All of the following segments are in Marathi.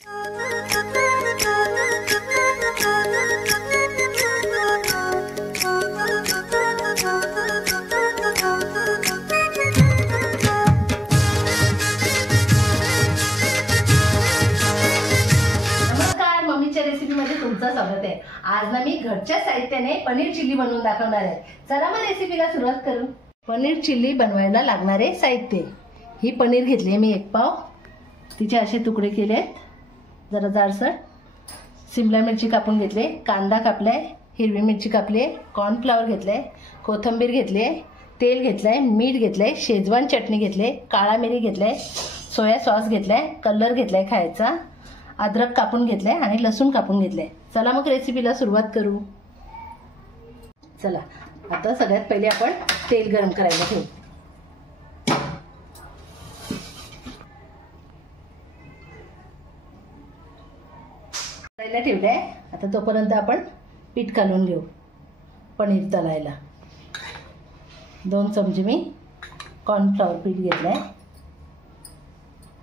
तुमचं स्वागत आहे। आज ना मी घरच्या साहित्याने पनीर चिल्ली बनवून दाखवणार आहे। चला मग रेसिपीला सुरुवात करू। पनीर चिल्ली बनवायला लागणारे साहित्य, ही पनीर घेतली मी 1 पाव, तिचे असे तुकडे केलेत जरा जाडसर। शिमला मिरची कापून घेतले, कांदा कापलाय, हिरवी मिरची कापली, कॉर्नफ्लॉवर घेतलाय, कोथिंबीर घेतली, तेल घेतलंय, मीठ घेतलंय, शेजवान चटणी घेतली, काळा मिरी घेतलाय, सोया सॉस घेतलाय, कलर घेतलाय खायचा, अद्रक कापून घेतलाय आणि लसूण कापून घेतलाय। चला मग रेसिपीला सुरुवात करू। चला आता सगळ्यात पहिले आपण तेल गरम करायला ठेवू। ठेवलंय, आता तोपर्यंत आपण पीठ काढून घेऊ। पनीर तळायला 2 चमचे मी कॉर्नफ्लॉवर पीठ घेतलंय,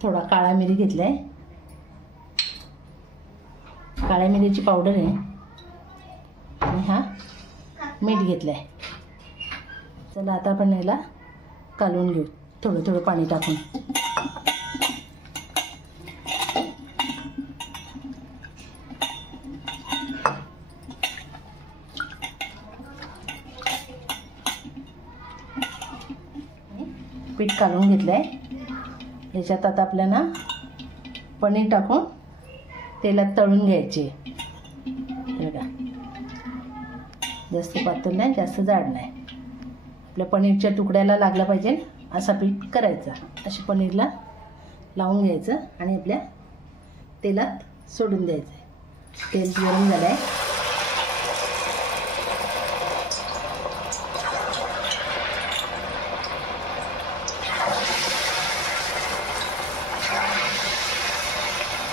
थोडा काळा मिरी घेतलाय, काळ्या मिरीची पावडर आहे आणि हा मीठ घेतलाय। चला आता आपण याला कालवून घेऊ थोडं थोडं पाणी टाकून। पीठ काढून घेतलंय, याच्यात आता आपल्याला पनीर टाकून तेलात तळून घ्यायचे। बघा, जास्त पातळ नाही, जास्त जाड नाही, आपल्या पनीरच्या तुकड्याला लागला पाहिजे असा पीठ करायचा। अशी पनीरला लावून घ्यायचं आणि आपल्या तेलात सोडून द्यायचं। तेल गरम झालंय,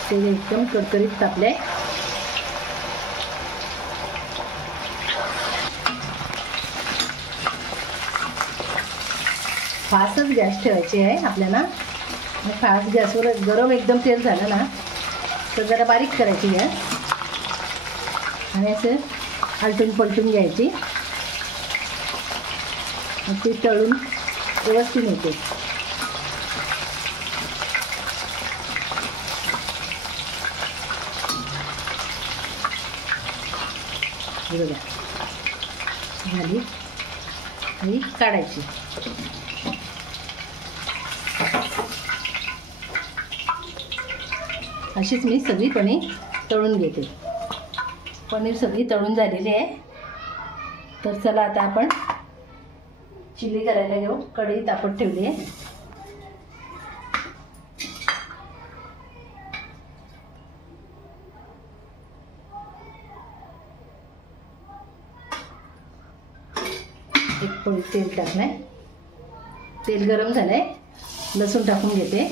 तेल एकदम कडकडीत तापले। फास्टच गॅस ठेवायची आहे आपल्याला। फास्ट गॅसवर गरम एकदम तेल झालं ना तर जरा बारीक करायची गॅस आणि असं आलटून पलटून घ्यायची, ती तळून व्यवस्थित होते। बघा झाली आणि काढायची। अशीच मी सगळी पनीर तळून घेते। पनीर सगळी तळून झालेली आहे। तर चला आता आपण चिल्ली करायला घेऊ। कढई तापत ठेवली आहे, एक पळी तेल टाकलंय, तेल गरम झालंय, लसूण टाकून घेते।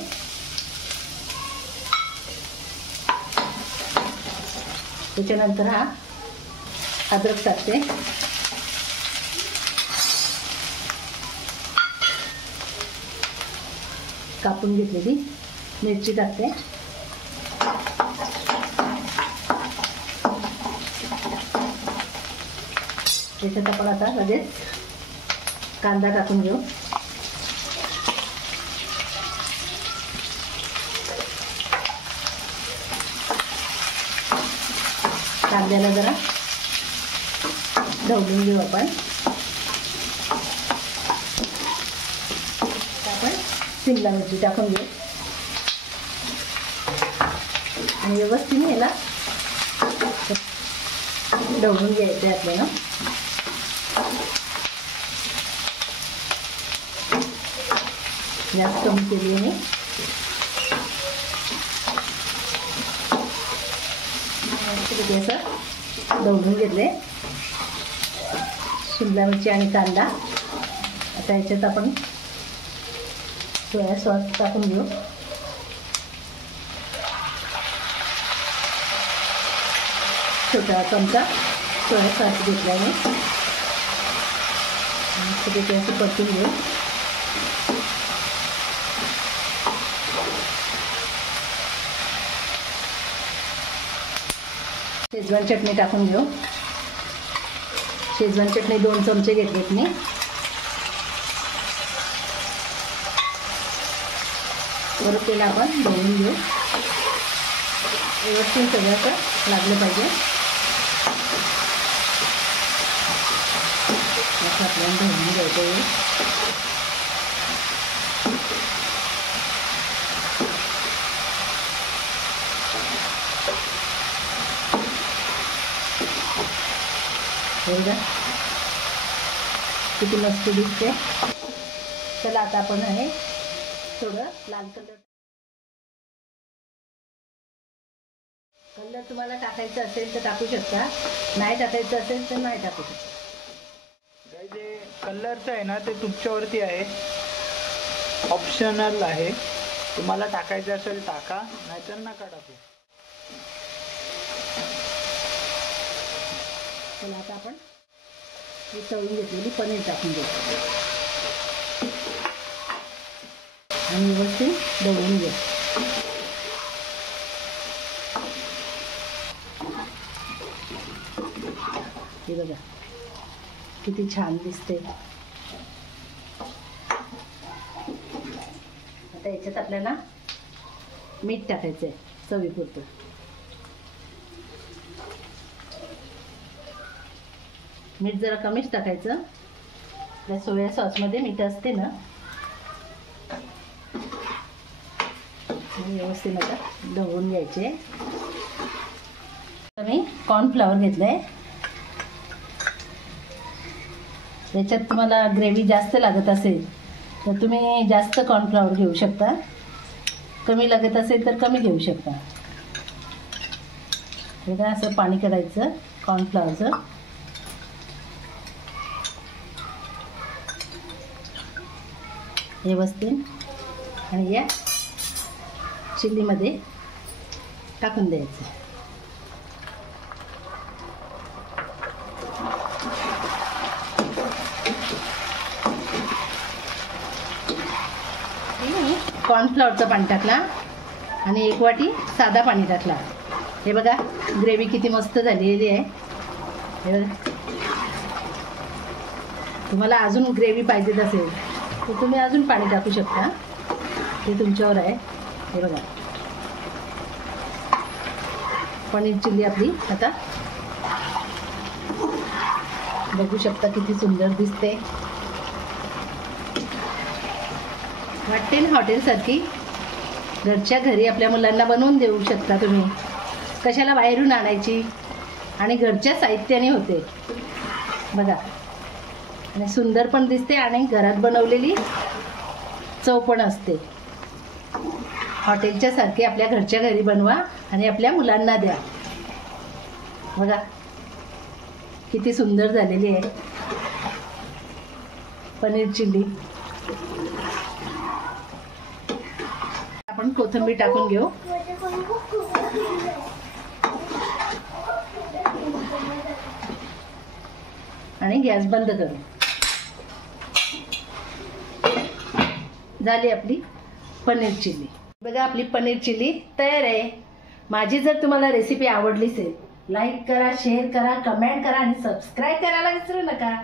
त्याच्यानंतर हा अद्रक टाकते, कापून घेतलेली मिरची टाकते, त्याच्यात आपण आता लगेच कांदा टाकून घेऊ। कांद्याला जरा ढवळून घेऊ आपण। आपण शिमला मिरची टाकून घेऊ आणि व्यवस्थित याला ढवळून घ्यायचं आहे आपल्याला। गॅस कमी केली आहे, असं ढवळून घेतले शिमला मिरची आणि कांदा। आता याच्यात आपण सोया सॉस टाकून घेऊ। छोटा चमचा सोया सॉस घेतला मी, ते असं परतून घेऊ। शेजवान चटणी टाकून घेऊ. शेजवान चटणी 2 चमचे घेतलेत मी. परत तेल आपण ढवळून घेऊ. व्यवस्थित सगळं लागलं पाहिजे. असं आपल्याला ढवळून घ्यायचं आहे. बघा किती मस्त दिसते. चला आता आपण आहे थोडं लाल कलर तुम्हाला टाकायचं असेल तर टाकू शकता, नाही टाकायचं असेल तर नाही टाकू शकता. जे कलरचं आहे ना ते तुमच्यावरती आहे, ऑप्शनल आहे. तुम्हाला टाकायचं असेल टाका, नाहीतर नका टाकू. चला आता आपण ही तळून घेतलेली पनीर टाकून घेऊ आणि व्यवस्थित ढवळून घेऊ. हे बघा किती छान दिसते. आता याच्यात आपल्याला मीठ टाकायचं आहे चवीपुरतं. मीठ जरा कमीच टाकायचं. त्या सोया सॉसमध्ये मीठ असते ना. व्यवस्थित आता ढवळून घ्यायचे. मी कॉर्नफ्लॉवर घेतलंय. याच्यात तुम्हाला ग्रेव्ही जास्त लागत असेल तर तुम्ही जास्त कॉर्नफ्लॉवर घेऊ शकता, कमी लागत असेल तर कमी घेऊ शकता. बघा असं पाणी करायचं कॉर्नफ्लॉवरचं. व्यवस्थित आणि या चिल्लीमध्ये टाकून द्यायचं. कॉर्नफ्लॉवरचं पाणी टाकला आणि 1 वाटी साधा पाणी टाकला. हे बघा ग्रेव्ही किती मस्त झालेली आहे. हे बघा, तुम्हाला अजून ग्रेव्ही पाहिजे असेल तर तुम्ही अजून पाणी टाकू शकता, ते तुमच्यावर आहे. हे बघा पनीर चिल्ली आपली आता बघू शकता किती सुंदर दिसते. वाटते ना हॉटेलसारखी. घरच्या घरी आपल्या मुलांना बनवून देऊ शकता तुम्ही. कशाला बाहेरून आणायची. आणि घरच्या साहित्याने होते बघा. आणि सुंदर पण दिसते आणि घरात बनवलेली चव पण असते. हॉटेलच्या सारखी आपल्या घरच्या घरी बनवा आणि आपल्या मुलांना द्या. बघा किती सुंदर झालेली आहे पनीर चिल्ली. आपण कोथिंबीर टाकून घेऊ. आणि गॅस बंद करू. झाली आपली पनीर चिल्ली. बघा आपली पनीर चिल्ली तयार आहे. माझी जर तुम्हाला रेसिपी आवडली असेल लाईक करा, शेअर करा, कमेंट करा आणि सबस्क्राईब करायला विसरू नका.